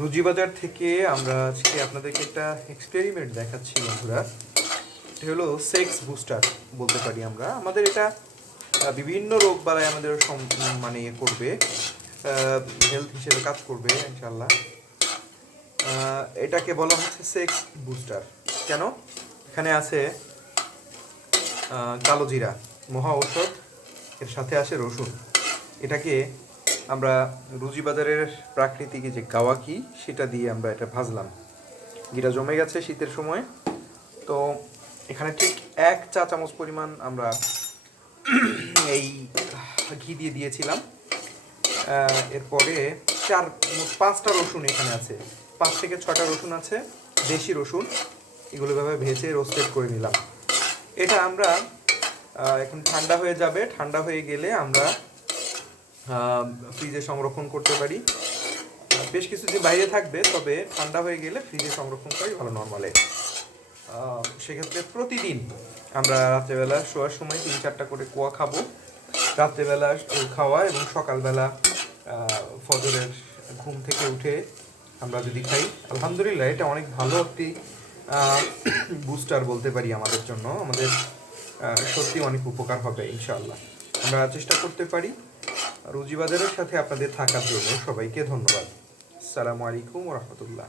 রুজিবাজার থেকে আমরা আজকে আপনাদেরকে একটা এক্সপেরিমেন্ট দেখাচ্ছি বন্ধুরা। এটা হলো সেক্স বুস্টার বলতে পারি আমরা। আমাদের এটা বিভিন্ন রোগ বালাই আমাদের মানে ইয়ে করবে, হেলথ হিসেবে কাজ করবে ইনশাল্লাহ। এটাকে বলা হচ্ছে সেক্স বুস্টার। কেন? এখানে আছে কালো জিরা, মহা ঔষধ, এর সাথে আসে রসুন। এটাকে আমরা রুজিবাজারের প্রাকৃতিক যে গাওয়াকি সেটা দিয়ে আমরা এটা ভাজলাম। ঘিটা জমে গেছে শীতের সময়, তো এখানে ঠিক 1 চা চামচ পরিমাণ আমরা এই ঘি দিয়ে দিয়েছিলাম। এরপরে 5টা রসুন এখানে আছে, 5 থেকে 6টা রসুন আছে, দেশি রসুন। এগুলো ভাবে ভেজে রোস্টেড করে নিলাম। এটা আমরা এখন ঠান্ডা হয়ে যাবে। ঠান্ডা হয়ে গেলে আমরা ফ্রিজে সংরক্ষণ করতে পারি। বেশ কিছুদিন বাইরে থাকবে, তবে ঠান্ডা হয়ে গেলে ফ্রিজে সংরক্ষণ করি ভালো নর্মালে। সেক্ষেত্রে প্রতিদিন আমরা রাত্রেবেলা শোয়ার সময় 3-4টা করে কোয়া খাবো। রাত্রেবেলা খাওয়া এবং সকালবেলা ফজরের ঘুম থেকে উঠে আমরা যদি খাই, আলহামদুলিল্লাহ এটা অনেক ভালো একটি বুস্টার বলতে পারি আমাদের জন্য। আমাদের সত্যি অনেক উপকার হবে ইনশাআল্লাহ। আমরা চেষ্টা করতে পারি। রুজিবাজারের সাথে আপনাদের থাকার জন্য সবাইকে ধন্যবাদ। আসসালামু আলাইকুম ওয়া রাহমাতুল্লাহ।